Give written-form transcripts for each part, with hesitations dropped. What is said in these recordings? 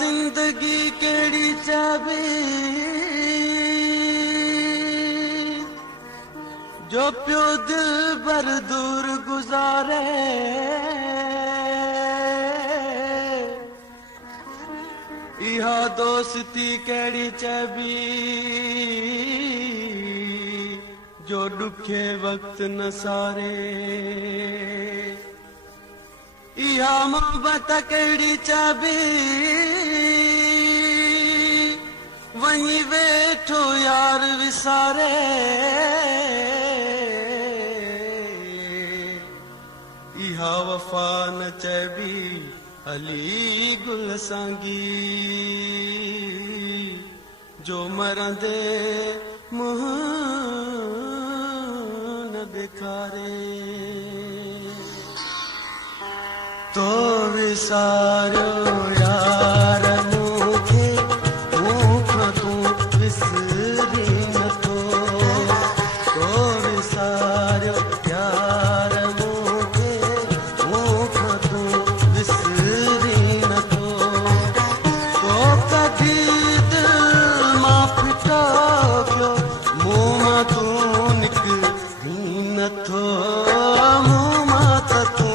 जिंदगी केड़ी चाबी जो पियो दिल भर दूर गुजारे इहा दोस्ती केड़ी चाबी जो दुखे वक्त न सारे इहा मोहब्बत केड़ी चाबी वहीं वेठो यार विसारे इहा वफा न चबी अली गुल सांगी जो मरंदे मुंह न बिखारे तो विसारो यार मूंखे मूंखां तूं विसरी नथो तो विसारो यार मूंखे मूंखां तूं विसरी नथो तो कभी दिल मां फिटा पियो मूं मां तूं निकिरी नथो मूं मां त तूं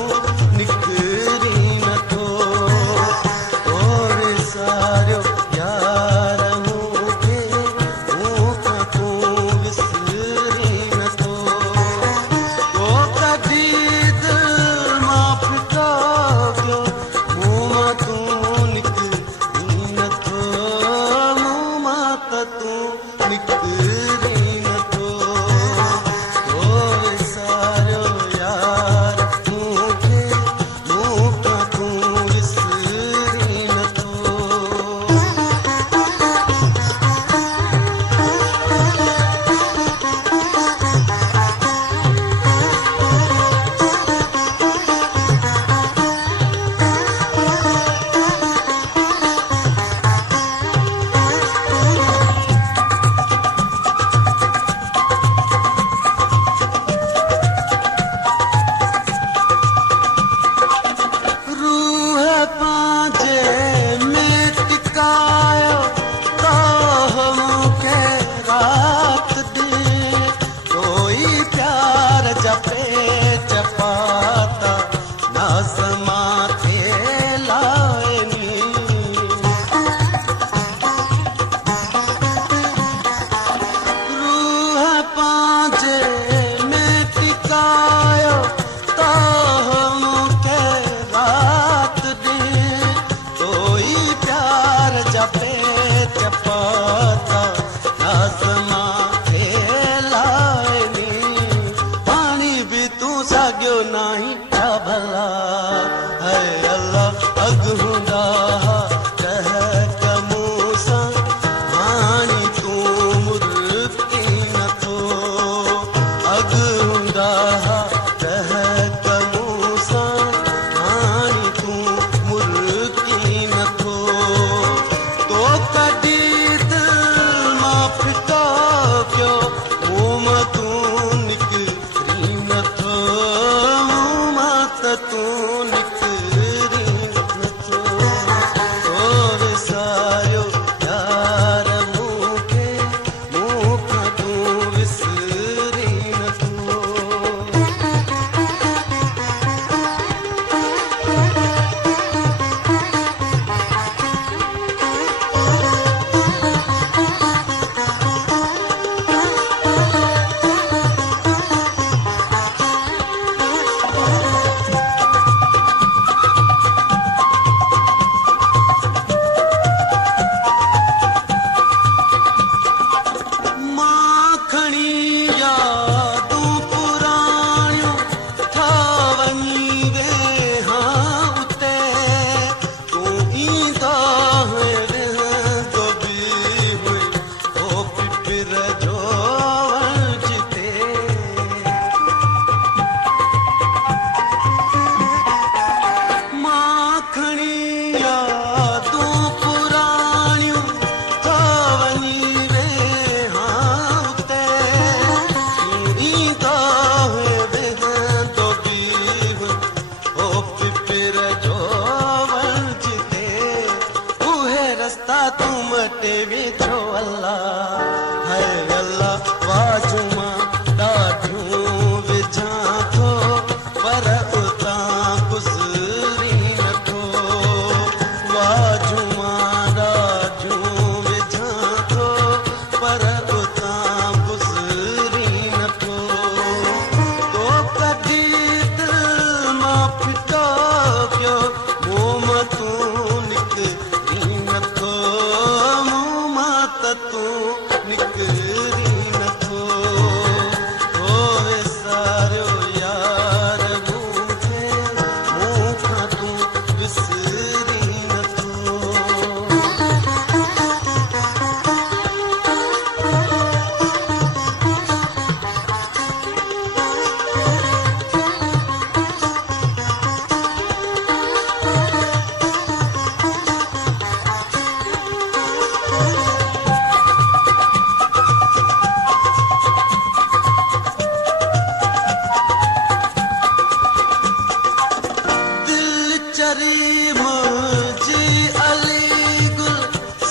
चरी मुझी अली गुल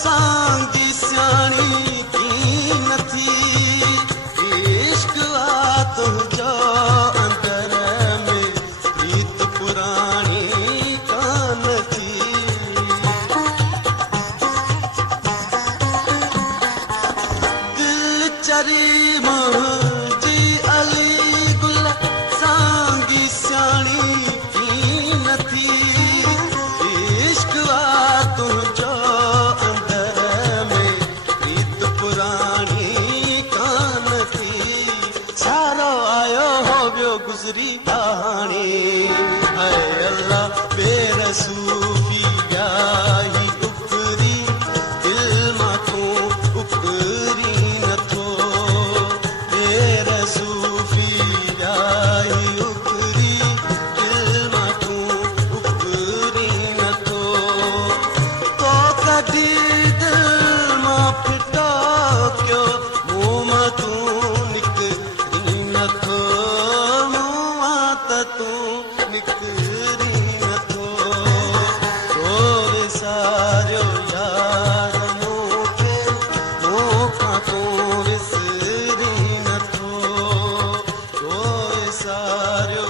सांगी सियाणी की नथी इश्क आ तुझो अंदर में प्रीत पुरानी कान थी दिल चरी मुझी अली गुल सांगी सियाणी गुजरी कहानी है अल्लाह बेरसूखी ब्याही उपरी दिल मां उपरी नथो बेरसूखी ब्याही उपरी दिल मां उपरी नथो तो कदी दिल मां फिटो क्यों मुंह मां तू निकरी नथो तू निकरी नथो तोरे सारियो यार मूंखे मूंखां तूं विसरी नथो तोरे सारियो